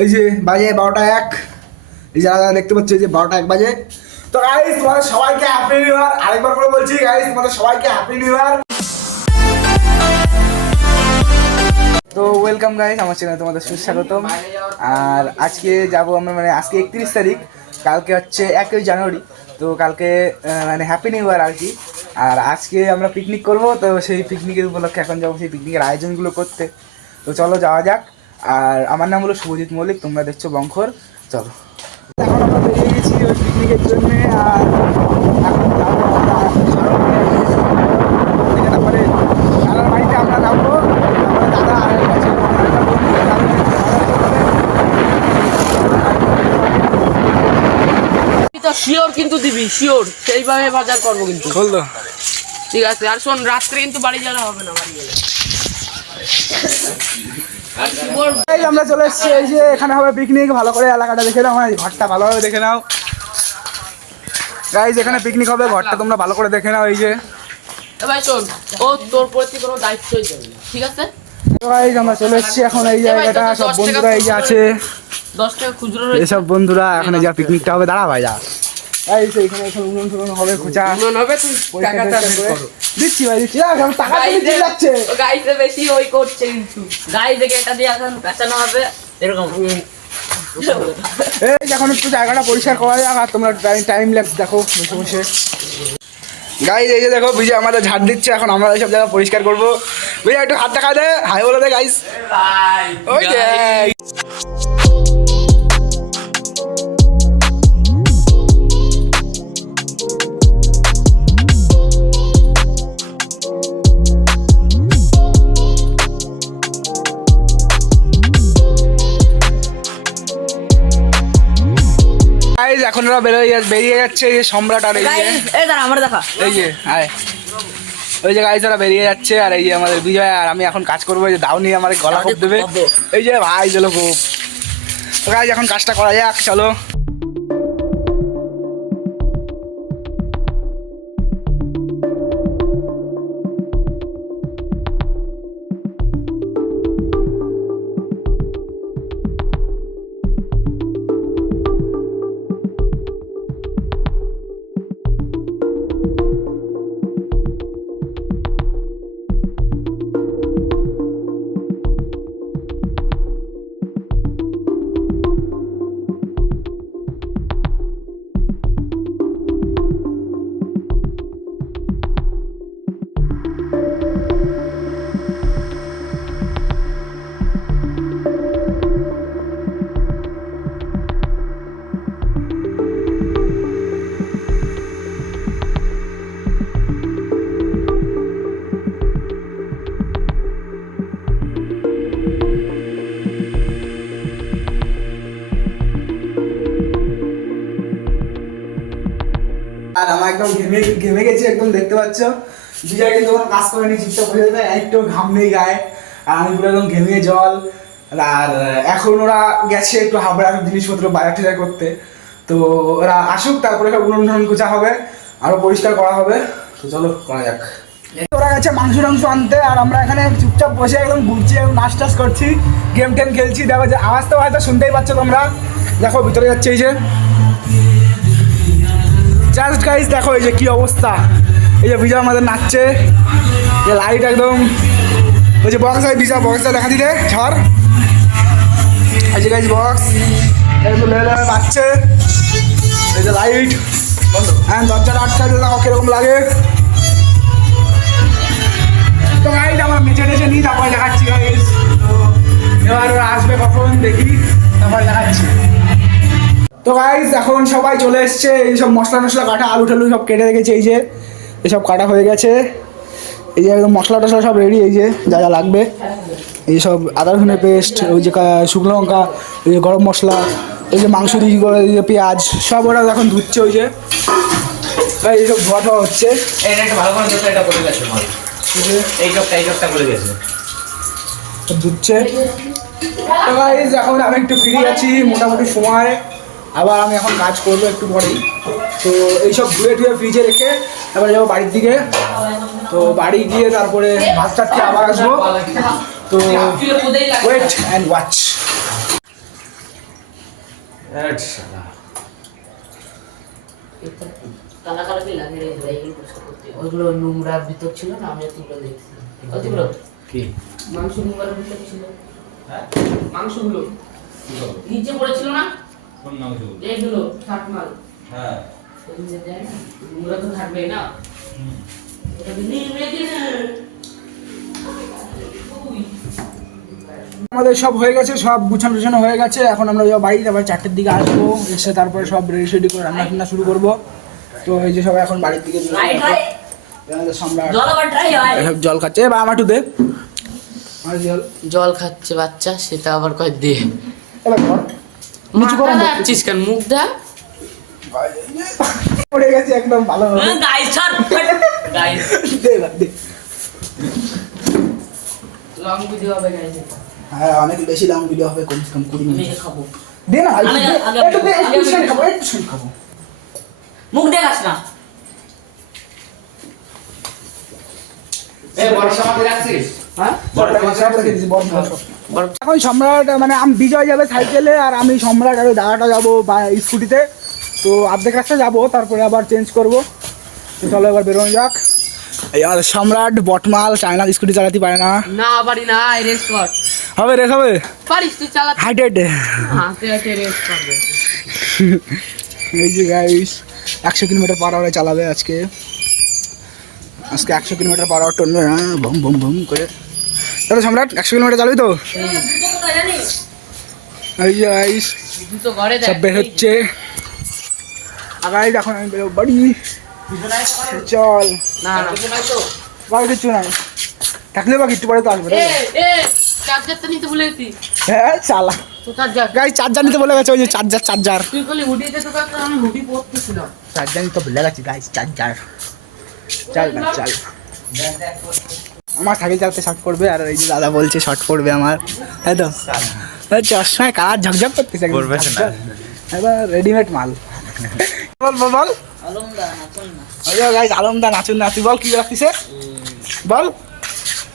এই যে বাজে 12টা 1। এই যে দেখতে পাচ্ছ যে 12টা 1 বাজে। তো গাইস তোমাদের সবাইকে হ্যাপি নিউ ইয়ার। আরেকবার করে বলছি গাইস তোমাদের সবাইকে হ্যাপি নিউ ইয়ার। তো ওয়েলকাম গাইস আমার চ্যানেলে তোমাদের সুস্বাগতম। আর আজকে যাব আমরা মানে আজকে 31 তারিখ, কালকে হচ্ছে 1 জানুয়ারি। তো কালকে মানে হ্যাপি নিউ ইয়ার আর কি। আর আজকে আমরা পিকনিক করব, তো সেই পিকনিকের উপলক্ষে এখন যাবো সেই পিকনিকের আয়োজনগুলো করতে। তো চলো যাওয়া যাক। আর আমার নাম হলো শুভজিৎ মল্লিক, তোমরা দেখছো বংখর। চলো এখন আমরা বেরিয়ে গেছি ওই পিকনিকের জন্যে। আর এখন যাবো তারপরে দাদার বাড়িতে আমরা নামবো। দাদা শিওর কিন্তু দিবি, শিওর সেইভাবে বাজার করবো কিন্তু। বলতো ঠিক আছে। আর শোন, রাত্রে কিন্তু বাড়ি যাওয়া হবে না, বাড়ি গেলে। আমরা চলে এসেছি। এই যে এখানে হবে পিকনিক। ভালো করে এলাকাটা দেখে নাও, ঘরটা ভালোভাবে দেখে নাও গাইজ। এখানে পিকনিক হবে, ঘরটা তোমরা ভালো করে দেখে নাও। এই যে ভাই শোন, ও তোর প্রতি কোনো দায়িত্বই দেবে না, ঠিক আছে? গাইজ আমরা চলে এসেছি এখন এই জায়গাটা। সব বন্ধুরা এই যে আছে, 10 টাকা খুচরো এইসব বন্ধুরা এখানে যা পিকনিকটা হবে। দাঁড়া ভাই যা। এইখানে উনুন টুনুন হবে, খোঁচা হবে। তুই টাকাটা বের করো। দিচ্ছি ভাই, দিচ্ছি। টাকা দিতে যাচ্ছে গাইতে বেশি ওই করছে কিন্তু। গাই দেখে এটা দিয়ে এখন বেচানো হবে এরকম। এই এখন একটু জায়গাটা পরিষ্কার করা যাক। আর তোমরা টাইম ল্যাপস দেখো বসে বসে। গাইজ এই যে দেখো বিজয় আমাদের ঝাড় দিচ্ছে। এখন আমরা এইসব জায়গা পরিষ্কার করবো। বিজয় একটু হাত দেখা দে, হাই বলে দে গাইজ। ওই যে এখন ওরা বেরিয়ে যাচ্ছে। এই যে সম্রাট আর এই যে আমার দেখা, এই যে আয় ওই যে গাইজ ওরা বেরিয়ে যাচ্ছে। আর এই যে আমাদের বিজয় আর আমি এখন কাজ করবো। এই যে দাও নিয়ে আমার গলা কোপ দেবে। এই যে ভাই চলো কোপ। তো গাইজ এখন কাজটা করা যাক, চলো। আর আমার একদম ঘেমে গেছি একদম, দেখতে পাচ্ছ। বিজয় কিন্তু কোনো কাজ করে নি, চিন্তা করে দেবে, একটু ঘাম নেই গায়ে। আর আমি পুরো একদম ঘেমে জল। আর এখন ওরা গেছে একটু হাবড়া জিনিসপত্র বাজার টাজার করতে। তো ওরা আসুক, তারপরে উনুন কুচা হবে, আরো পরিষ্কার করা হবে। তো চলো করা যাক। ওরা গেছে মাংস টাংস আনতে, আর আমরা এখানে চুপচাপ বসে একদম ঘুরছি, নাচ টাচ করছি, গেম টেম খেলছি। দেখো যে আওয়াজ তো হয়তো শুনতেই পাচ্ছ তোমরা। দেখো ভিতরে যাচ্ছে এই যে জাস্ট গাইজ, দেখো এই যে কি অবস্থা। এই যে বিজয় আমাদের নাচছে, যে লাইট একদম। ওই যে বক্স হয়, বিজয় বক্সটা দেখা দিতে ঝড়। এই যে গাইজ বক্স একদম নাচছে। এই যে লাইট, হ্যাঁ দরজাটা আটকা দিলে দেখো কিরকম লাগে। তো গাইজ আমরা মেচে টেচে নিই, তারপরে দেখাচ্ছি গাইজ। তো এবার ওরা আসবে কখন দেখি, তারপরে দেখাচ্ছি। তো গাইজ এখন সবাই চলে এসছে। এইসব মশলা টশলা কাটা, আলু টালু সব কেটে রেখেছে। এই যে এসব কাটা হয়ে গেছে। এই যে একদম মশলা টশলা সব রেডি। এই যে যা যা লাগবে, এই সব আদা রসুনের পেস্ট, ওই যে শুকনো লঙ্কা, ওই যে গরম মশলা, ওই যে মাংস দিয়ে করে, ওই যে পেঁয়াজ, সব ওরা এখন ধুচ্ছে। ওই যে এইসব ধোয়া টোয়া হচ্ছে। ধুচ্ছে। তো গাইজ এখন আমি একটু ফ্রি আছি মোটামুটি সময়। আবার আমি এখন কাজ করবো একটু পরেই। তো এইসব ধুয়ে টুয়ে ফ্রিজে রেখে তারপরে যাবো বাড়ির দিকে। তো বাড়ি গিয়ে তারপরে ভাত টাত খেয়ে আবার আসবো। তো ওয়েট অ্যান্ড ওয়াচ। আচ্ছা কালা কালা কি লাগে রে এইগুলো পরিষ্কার করতে হবে। ওইগুলো নোংরার ভিতর ছিল না, আমি এতগুলো দেখছি। কতগুলো কি মাংস নোংরার ভিতর ছিল, হ্যাঁ মাংসগুলো কি করব নিচে পড়েছিল না, কোন নাম কি এইগুলো শাকমাল হ্যাঁ ওইগুলো যায় না, নোংরা তো থাকবেই না। ওটা নিয়ে মেখে না। আমাদের সব হয়ে গেছে, সব গুছানো টুছানো হয়ে গেছে। এখন আমরা যাবো বাড়ি, তারপর 4টের দিকে আসবো, এসে তারপরে সব রেডি করে রান্না টান্না শুরু করবো। তো এই যে সবাই এখন বাড়ির দিকে বেরোবে। ট্রাই ট্রাই আমাদের সম্রাট জল আবার ট্রাই হয় সব জল খাচ্ছে। বা আমার একটু দে আমার জল জল খাচ্ছে বাচ্চা, সেটা আবার কয় দে। এবার ধর নিচু করে মাথা রাখছিস কেন, মুখ দা। পড়ে গেছে একদম ভালো হবে। গাইস ছাড় গাইস দে এবার দে। লং ভিডিও হবে গাইস। হ্যাঁ অনেক বেশি দাম ভিডিও হবে, কমসে কম 20 মিনিট। মেখে খাবো দে না ভাই, আগে- দে, আগে- একটু দে, আগে- একটু শেয়ার খাবো, একটু শেয়ার খাবো। মুখ দেখাস না এই বর্ষা মাঠে রাখছিস? হ্যাঁ বড় রেখে দিয়েছি, বড় বড় সব। এখন সম্রাট মানে আমি বিজয় যাবে সাইকেলে, আর আমি সম্রাট আর ওই দাদাটা যাবো বা স্কুটিতে। তো অর্ধেক রাস্তা যাবো, তারপরে আবার চেঞ্জ করবো। তো চলো এবার বেরোনো যাক। এই আমাদের সম্রাট বটমাল চায়না স্কুটি চালাতে পারে না। না পারি না, রেস কর। হবে রেস হবে পারিস তুই চালাতে, হাইটেড। হাতে হাতে রেস করবে। এই যে গাইস 100 কিলোমিটার পার আওয়ারে চালাবে আজকে। আজকে 100 কিলোমিটার পার আওয়ার টনবে, হ্যাঁ বম বম বম করে। তাহলে সম্রাট 100 কিলোমিটার চালাবি তো? কোথায় জানিস এই যে গাইস দুটো ঘরে সব বের হচ্ছে। আগাই এখন আমি বেরোবো বাড়ি। চল না না বাড়ি কিছু নাই, থাকলে বা একটু পরে তো আসবে। এ এ চার্জারটা নিতে ভুলেছি। হ্যাঁ চালা তো চার্জার গাই চার্জার নিতে বলে গেছে, ওই যে চার্জার তুই বলি হুডিতে তো কাছে, আমি হুডি পরতেছিলাম। চার্জার নিতে ভুলে গেছি গাইস, চার্জার। চল না চল, আমার সাইকেল চালাতে শর্ট পড়বে, আর এই যে দাদা বলছে শর্ট পড়বে আমার, তাই তো? চশমায় কালার ঝকঝক করতেছে এবার রেডিমেড মাল। বল বল বল আলমদা না চল না ওই যে গাইস আলমদা নাচুন না, তুই বল কি রাখছিস বল।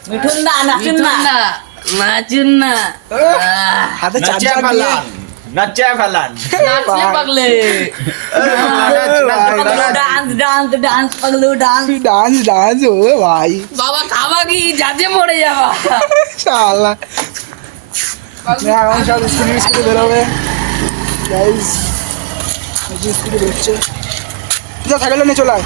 মিঠুন দা নাচুন না নাচুন না হাতে চার্জার দিয়ে নাচে ফেলান। নাচলে পাগলে। ডান্স ডান্স ডান্স পাগলু ডান্স ডান্স ডান্স ও ভাই বাবা খাবা কি, যাজে মরে যাবা। শালা এখন সব স্কুটি বেরোবে গাইস, স্কুটি বেরোচ্ছে। যা সাইকেল নিয়ে চলে আয়।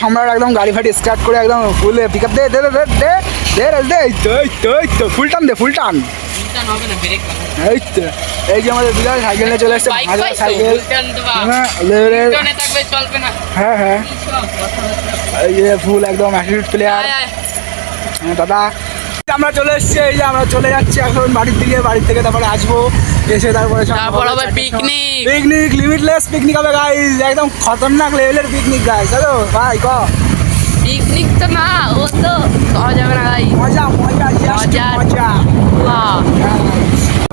সম্রাট একদম গাড়ি ফাটি স্টার্ট করে একদম ফুল পিক আপ দে দে দে দে দে দে দে এই তো এই তো এই তো ফুল টান দে ফুল টান। উল্টান হবে না, ব্রেক লাগবে। এই তো এই যে আমাদের বিজয় সাইকেল নিয়ে চলে এসছে, বাইক ভাজা পাইছো? সাইকেল। উল্টান দেবা। হ্যাঁ লেভেলের, উল্টানে থাকবে, চলবে না। হ্যাঁ হ্যাঁ কি সব কথাবার্তা। এই যে ফুল একদম অ্যাটিটিউড প্লেয়ার আয়, আয়। দাদা। আমরা চলে এসেছি, এই যে আমরা চলে যাচ্ছি এখন বাড়ির দিকে, বাড়ির থেকে তারপরে আসবো, এসে তারপরে তারপর আবার পিকনিক। পিকনিক লিমিটলেস পিকনিক হবে গাইস, একদম খতরনাক লেভেলের পিকনিক গাইস। হ্যালো ভাই ক পিকনিক তো না, ও তো খাওয়া যাবে না ভাই। মজা মজা just মজা। মজা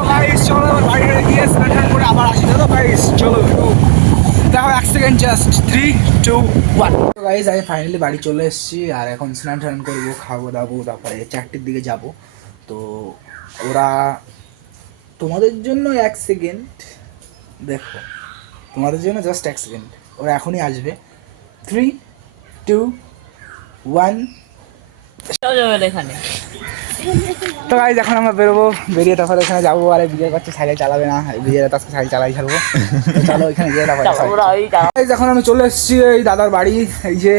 গাইস। চলো এবার বাড়িতে গিয়ে স্নান টান করে আবার আসি, দাদা গাইস চলো দেখো 1 সেকেন্ড জাস্ট 3 2 1। গাইস আমি ফাইনালি বাড়ি চলে এসেছি, আর এখন স্নান টান করবো, খাবো দাবো, তারপরে 4টের দিকে যাব। তো ওরা তোমাদের জন্য 1 সেকেন্ড দেখো, তোমাদের জন্য জাস্ট 1 সেকেন্ড, ওরা এখনই আসবে। 3 2 1। চল যাবে এখানে তো গাইজ এখন আমরা বেরোবো, বেরিয়ে তারপরে এখানে যাবো। আর বিজয় করছে সাইকেল চালাবে না, বিজয় আজকে সাইকেল চালাই ছাড়বো। তো চলো ওইখানে গিয়ে তারপরে ওরা ওই গাইজ এখন আমি চলে এসেছি এই দাদার বাড়ি। এই যে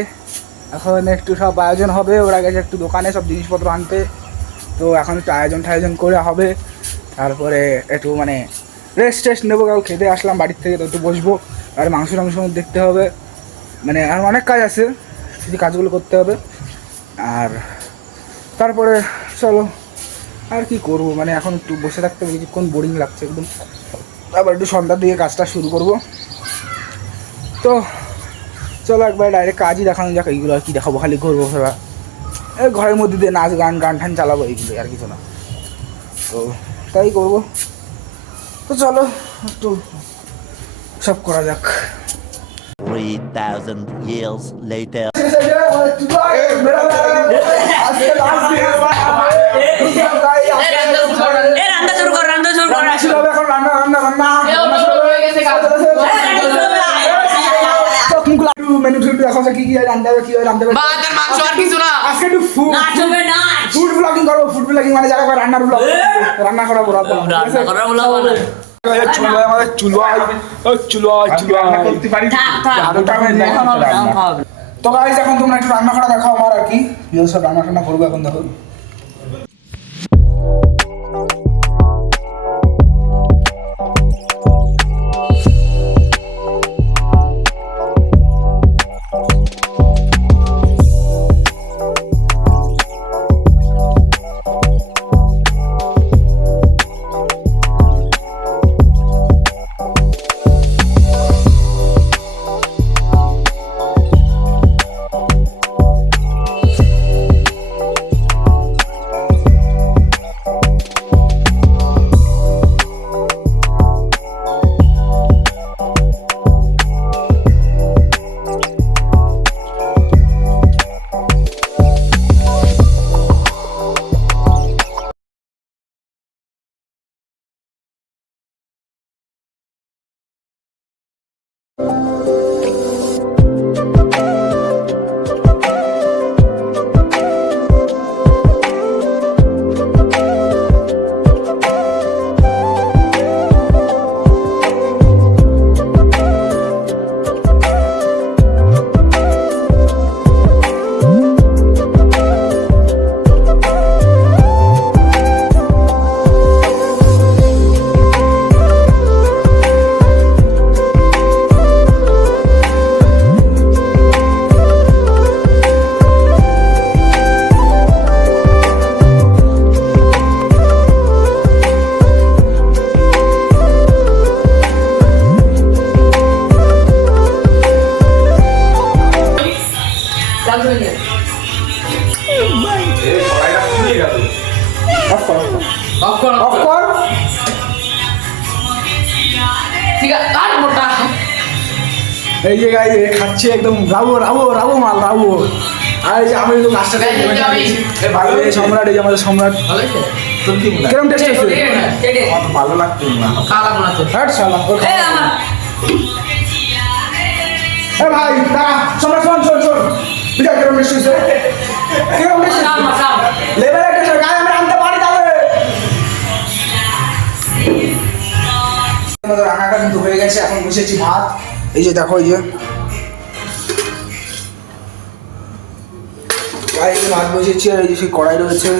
এখন একটু সব আয়োজন হবে, ওরা গেছে একটু দোকানে সব জিনিসপত্র আনতে। তো এখন একটু আয়োজন করে হবে, তারপরে একটু মানে রেস্ট টেস্ট নেবো। কাউ খেতে আসলাম বাড়ির থেকে, তো একটু বসবো, আর মাংস দেখতে হবে, মানে আর অনেক কাজ আছে, সেই কাজগুলো করতে হবে। আর তারপরে চলো আর কি করবো, মানে এখন একটু বসে থাকতে কিছুক্ষণ বোরিং লাগছে একদম। আবার একটু সন্ধ্যার দিকে কাজটা শুরু করব। তো চলো একবার ডাইরেক্ট কাজই দেখানো যাক। এইগুলো আর কি দেখাবো, খালি ঘুরবো ফেরা, এই ঘরের মধ্যে দিয়ে নাচ গান টান চালাবো, এইগুলো আর কিছু না। তো তাই করবো। তো চলো একটু সব করা যাক। 3,000 years later. এ রান্না শুরু কর রান্না শুরু হবে এখন, রান্না রান্না রান্না রান্না শুরু হবে। মেনু ফিল্ড দেখো কি কি রান্না হবে, কি রান্না হবে। ভাত আর মাংস আর কিছু না। আজকে একটু ফুড ব্লগিং করবো, ফুড ব্লগিং মানে যারা করে রান্নার ব্লগ, রান্না করা বলা রান্না করা বলা বলে। চুলো আমাদের চুলো চুলো চুলো করতে পারি থাক থাক আলুটা আমি এখন হবে না, খাওয়াবে। তো গাইস এখন তোমরা একটু রান্না করা দেখাও আমার আর কি, সব রান্না টান্না করবো এখন দেখো। অফ কর অফ কর। ঠিক আছে আর মোটা এই যে গাই খাচ্ছে একদম রাবো রাবো রাবো মাল রাবো। আর এই যে আমি তো কাজটা গাইস, এই যে আমি- এই সম্রাট, এই যে আমাদের সম্রাট, ভালো হয়েছে তোর কি মনে কিরম টেস্ট হচ্ছে? আমার ভালো লাগতো না খাওয়া লাগবে না তো হ্যাট শালা ওর এই আমার এ ভাই দাঁড়া, সম্রাট শোন শোন শোন, বিজয় কিরম টেস্ট হচ্ছে? কিরম টেস্ট কাম হচ্ছে? কাম লেভেলের টেস্ট গায়ে আমি আনতে পারি তাহলে। আমাদের রান্নাটা কিন্তু হয়ে গেছে, এখন বসেছি ভাত। এই যে দেখো এই যে এই যে ভাত বসেছি, আর এই যে সেই কড়াই রয়েছে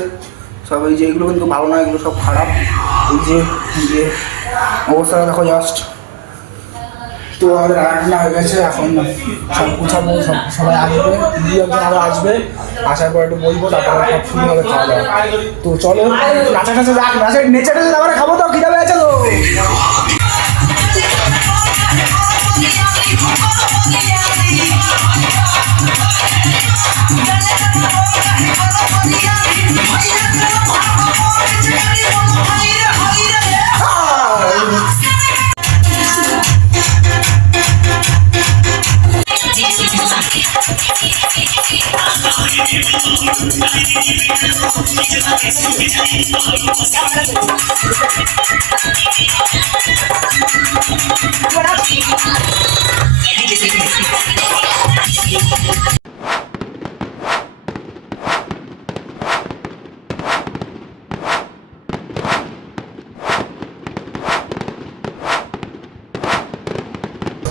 সব, এই যে এগুলো কিন্তু ভালো না, এগুলো সব খারাপ। এই যে অবস্থাটা দেখো জাস্ট। তো আমাদের রান্না হয়ে গেছে, এখন সব গুছাবো, সবাই আসবে, দিদি একজন আরও আসবে, আসার পর একটু বলবো, তারপরে সব শুরু হবে খাওয়া দাওয়া। তো চলো নাচা টাচা যাক, নাচা নেচে টেচে তারপরে খাবো, তো খিদে পেয়েছে তো।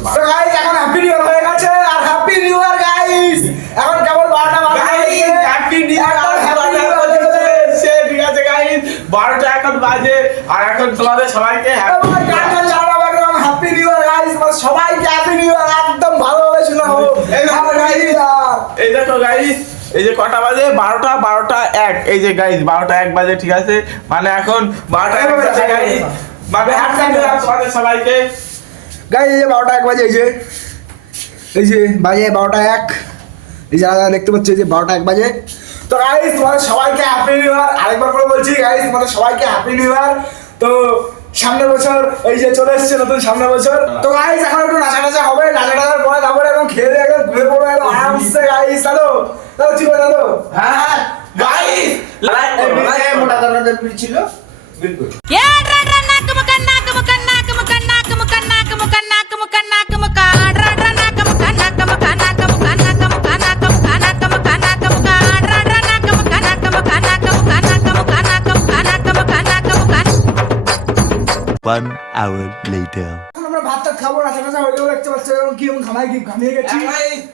তো গাইস এখন হ্যাপি নিউ ইয়ার হয়ে গেছে, আর হ্যাপি নিউ ইয়ার গাইস। এখন কেবল 12টা বাজে, হ্যাপি নিউ ইয়ার ঠিক আছে গাইস, 12টা এখন বাজে, আর এখন তোমাদের সবাইকে হ্যাপি নিউ ইয়ার গাইস, সবাইকে হ্যাপি নিউ ইয়ার, একদম ভালোভাবে শোনাবো। এই দেখো গাইস, এই যে কটা বাজে, 12টা 1, এই যে গাইস 12টা 1 বাজে, ঠিক আছে, মানে এখন 12টা 1 বাজে গাইস, মানে হ্যাপি নিউ ইয়ার তোমাদের সবাইকে। গাইস এই যে 12টা 1 বাজে, এই যে বাজে 12টা 1, এই যে যারা দেখতে পাচ্ছ, এই যে 12টা 1 বাজে। তো গাইস তোমাদের সবাইকে হ্যাপি নিউ ইয়ার, আরেকবার করে বলছি গাইস, তোমাদের সবাইকে হ্যাপি নিউ ইয়ার। তো সামনের বছর এই যে চলে এসছে নতুন সামনের বছর। তো গাইস এখন একটু নাচা টাচা হবে, নাচা টাচার পরে তারপরে এখন খেয়ে দিয়ে একদম ঘুরে পড়বো একদম আরামসে গাইস। চলো চলো ঠিক আছে, চলো। হ্যাঁ গাইস, লাইক করো, মোটা দানাদের ছিল বিলকুল। क्या 1 hour later. এখন আমরা ভাত টাত খাবো, রাতে কাঁচা হয়ে গেলে দেখতে পাচ্ছ কি ঘামিয়ে গেছি।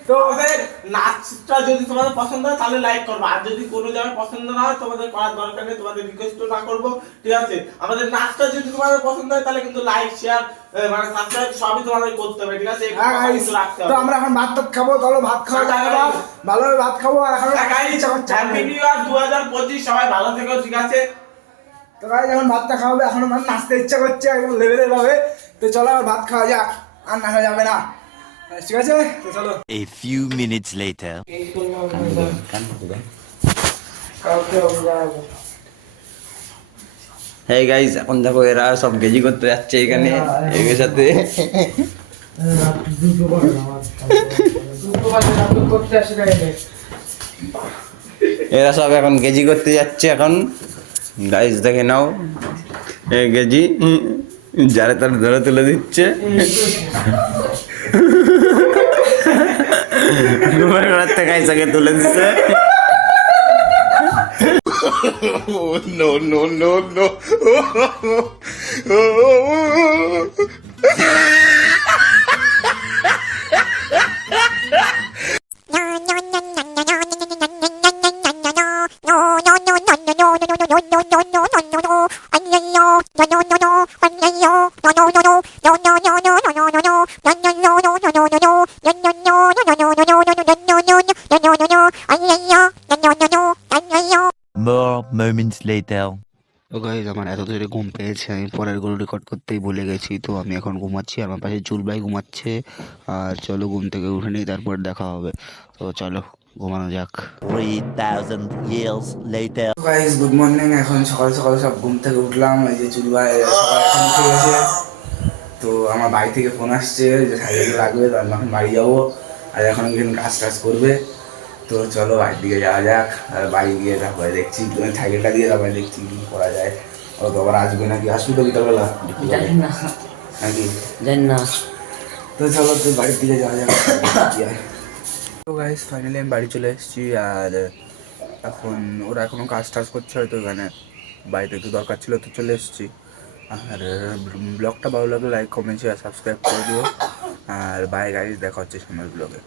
তো আমাদের নাচটা যদি তোমাদের পছন্দ হয় তাহলে লাইক করবে, আর যদি কোনো জায়গায় পছন্দ না হয় তোমাদের করার দরকার নেই, তোমাদের রিকোয়েস্টও না করবো, ঠিক আছে? আমাদের নাচটা যদি তোমাদের পছন্দ হয় তাহলে কিন্তু লাইক শেয়ার মানে সাবস্ক্রাইব সবই তোমাদের করতে হবে, ঠিক আছে? এই হ্যাঁ কথা guys, কিন্তু রাখতে তো হবে। আমরা এখন ভাত টাত খাবো, চলো ভাত খাওয়া যাক এবার, ভালোভাবে ভাত খাবো। আর এখন হ্যাপি নিউ ইয়ার 2025, সবাই ভালো থেকো, ঠিক আছে? তো গাইস এখন ভাতটা খাওয়াবে, এখন আমার নাচতে ইচ্ছা করছে একদম লেভেলের ভাবে। তো চলো আর ভাত খাওয়া যাক, আর নাচা যাবে না, ঠিক আছে? তো চলো। A few minutes later. হ্যাঁ গাইস, এখন দেখো এরা সব গেজি করতে যাচ্ছে এখানে এর সাথে। এরা সব এখন গেজি করতে যাচ্ছে এখন। গাইস দেখে নাও, এই গেজি যারা তারা ধরে তুলে দিচ্ছে। ঘুমের ঘরের থেকে আগে তুলে দিচ্ছে। More moments later. তো গাইজ আমার এত জোরে ঘুম পেয়েছে, আমি পরের গুলো রেকর্ড করতেই ভুলে গেছি। তো আমি এখন ঘুমাচ্ছি, আমার পাশে চুল ভাই ঘুমাচ্ছে। আর চলো ঘুম থেকে উঠে নিই, তারপর দেখা হবে। তো চলো ঘুমানো যাক। 3,000 years later. Guys good morning, এখন সকাল সকাল সব ঘুম থেকে উঠলাম। এই যে চুল ভাই সবাই এখন উঠে গেছে। তো আমার বাড়ি থেকে ফোন আসছে যে সাইকেল লাগবে, তো আমি এখন বাড়ি যাবো। আর এখন এখানে কাজ টাজ করবে। তো চলো বাড়ির দিকে যাওয়া যাক। আর বাড়ি গিয়ে তারপরে দেখছি সাইকেলটা দিয়ে তারপরে দেখছি কি করা যায়। ও তো আবার আসবে নাকি, আসবে তো বিকালবেলা জানি না, নাকি? জানি না। তো চলো তো বাড়ির দিকে যাওয়া যাক। তো গাইস ফাইনালি আমি বাড়ি চলে এসেছি। আর এখন ওরা এখনও কাজ টাজ করছে হয়তো এখানে, বাড়িতে একটু দরকার ছিল তো চলে এসেছি। আর ব্লগটা ভালো লাগলে লাইক কমেন্ট শেয়ার সাবস্ক্রাইব করে দিও। আর বাই গাইস, দেখা হচ্ছে সামনের ব্লগে।